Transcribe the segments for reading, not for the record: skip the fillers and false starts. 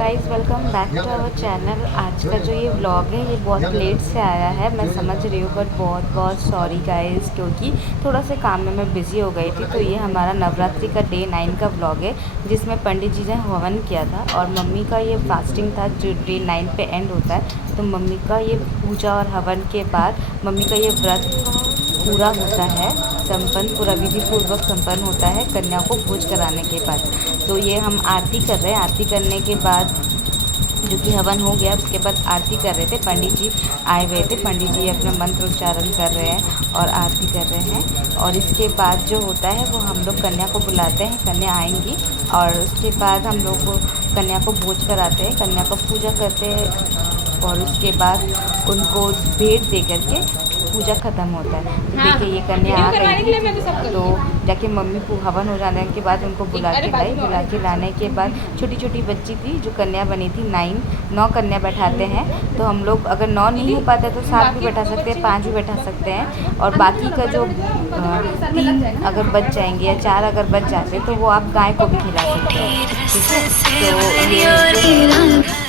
Guys welcome back to our channel. आज का जो ये व्लॉग है ये बहुत लेट से आया है, मैं समझ रही हूँ, बट बहुत बहुत सॉरी गाइस, क्योंकि थोड़ा से काम में मैं बिज़ी हो गई थी। तो ये हमारा नवरात्रि का डे 9 का व्लॉग है, जिसमें पंडित जी ने हवन किया था और मम्मी का ये फास्टिंग था जो डे 9 पे एंड होता है। तो मम्मी का ये पूजा और हवन के बाद मम्मी का ये व्रत पूरा होता है, संपन्न, पूरा विधि पूर्वक संपन्न होता है कन्या को भोज कराने के बाद। तो ये हम आरती कर रहे हैं। आरती करने के बाद जो कि हवन हो गया, उसके बाद आरती कर रहे थे। पंडित जी आए हुए थे, पंडित जी अपना मंत्र उच्चारण कर रहे हैं और आरती कर रहे हैं। और इसके बाद जो होता है वो हम लोग कन्या को बुलाते हैं, कन्या आएंगी और उसके बाद हम लोग कन्या को भोज कराते हैं, कन्या को पूजा करते हैं और उसके बाद उनको भेंट दे करके पूजा ख़त्म होता है। तो देखिए ये कन्या आ गई थी, तो जाके मम्मी को हवन हो जाने के बाद उनको बुला के लाई। बुला के लाने के बाद छोटी छोटी बच्ची थी जो कन्या बनी थी, 9 कन्या बैठाते हैं। तो हम लोग अगर 9 नहीं हो पाता तो 7 भी बैठा सकते हैं, 5 भी बैठा सकते हैं। और बाकी का जो 3 अगर बच जाएंगे या 4 अगर बच जाते तो वो आप गाय को भी खिला सकते हैं, ठीक है।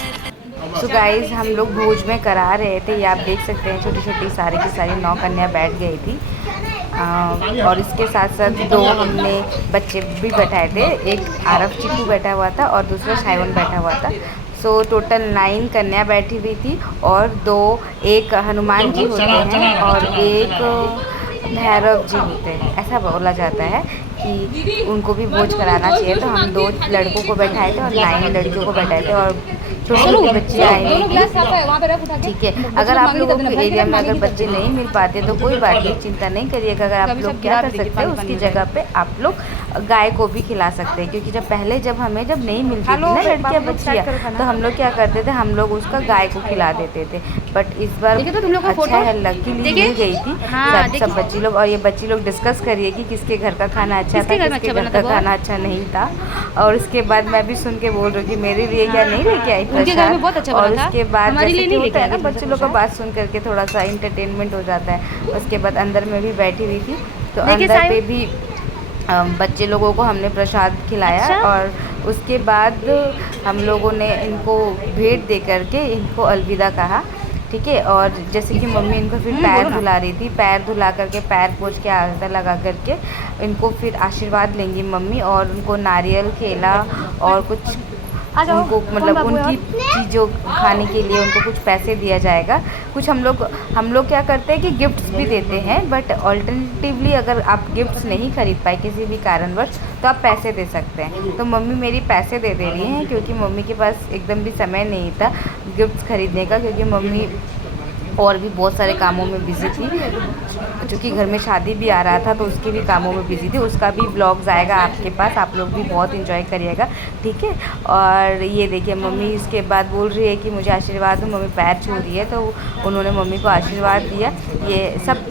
तो गाइस हम लोग भोज में करा रहे थे, ये आप देख सकते हैं छोटी छोटी सारी की सारी 9 कन्या बैठ गई थी। और इसके साथ साथ 2 हमने बच्चे भी बैठाए थे, एक आरव चिकू बैठा हुआ था और दूसरा शायवन बैठा हुआ था। सो टोटल 9 कन्या बैठी हुई थी और 2 एक हनुमान जी होते हैं और एक भैरव जी होते हैं। ऐसा बोला जाता है कि उनको भी भोज कराना चाहिए। तो हम 2 लड़कों को बैठाए थे और 9 लड़कियों को बैठाए थे और छोटी छोटी बच्चियाँ आएंगी, ठीक है। अगर आप लोगों के एरिया में अगर बच्चे नहीं मिल पाते तो कोई बात नहीं, चिंता नहीं करिएगा। अगर आप लोग क्या कर सकते हैं, उसकी जगह पे आप लोग गाय को भी खिला सकते हैं, क्योंकि जब हमें नहीं मिलती थी ना लड़कियाँ बच्चियाँ, तो हम लोग क्या करते थे, हम लोग उसका गाय को खिला देते थे। बट इस बार अच्छा है, लकीली मिल गई थी सब बच्ची लोग। और ये बच्ची लोग डिस्कस करिए कि किसके घर का खाना अच्छा था, किसके घर का खाना अच्छा नहीं था। और उसके बाद मैं भी सुन के बोल रही हूँ कि मेरे लिए क्या नहीं लेके आई प्रसाद। बहुत अच्छा और उसके बाद जैसे कि होता है ना, बच्चे लोग का बात सुन करके थोड़ा सा इंटरटेनमेंट हो जाता है। उसके बाद अंदर में भी बैठी हुई थी, तो अंदर पे भी बच्चे लोगों को हमने प्रसाद खिलाया। अच्छा? और उसके बाद हम लोगों ने इनको भेंट दे करके इनको अलविदा कहा, ठीक है। और जैसे कि मम्मी इनको फिर पैर धुला रही थी, पैर धुला करके पैर पोंछ के आरती लगा करके इनको फिर आशीर्वाद लेंगी मम्मी। और उनको नारियल, केला और कुछ उनको मतलब उनकी चीज़ों खाने के लिए उनको कुछ पैसे दिया जाएगा। कुछ हम लोग क्या करते हैं कि गिफ्ट्स भी देते हैं, बट ऑल्टरनेटिवली अगर आप गिफ्ट्स नहीं खरीद पाए किसी भी कारणवश तो आप पैसे दे सकते हैं। तो मम्मी मेरी पैसे दे रही हैं, क्योंकि मम्मी के पास एकदम भी समय नहीं था गिफ्ट्स खरीदने का, क्योंकि मम्मी और भी बहुत सारे कामों में बिज़ी थी, क्योंकि घर में शादी भी आ रहा था तो उसके भी कामों में बिज़ी थी। उसका भी व्लॉग्स आएगा आपके पास, आप लोग भी बहुत इंजॉय करिएगा, ठीक है। और ये देखिए मम्मी इसके बाद बोल रही है कि मुझे आशीर्वाद दो, मम्मी पैर छू रही है, तो उन्होंने मम्मी को आशीर्वाद दिया। ये सब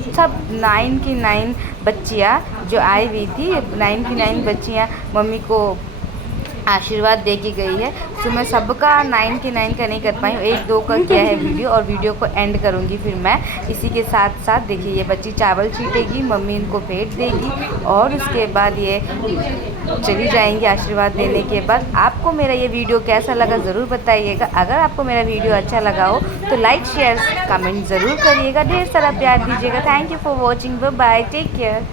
9 की 9 बच्चियाँ जो आई हुई थी, 9 की 9 बच्चियाँ मम्मी को आशीर्वाद दे के गई है। तो मैं सबका 9 के 9 का नहीं कर पाई हूँ, 1-2 का किया है वीडियो, और वीडियो को एंड करूँगी फिर मैं। इसी के साथ साथ देखिए ये बच्ची चावल छीटेगी, मम्मी इनको भेंट देगी और उसके बाद ये चली जाएंगी आशीर्वाद देने के बाद। आपको मेरा ये वीडियो कैसा लगा ज़रूर बताइएगा। अगर आपको मेरा वीडियो अच्छा लगा हो तो लाइक, शेयर, कमेंट ज़रूर करिएगा, ढेर सारा प्यार दीजिएगा। Thank you for watching, bye bye, take care.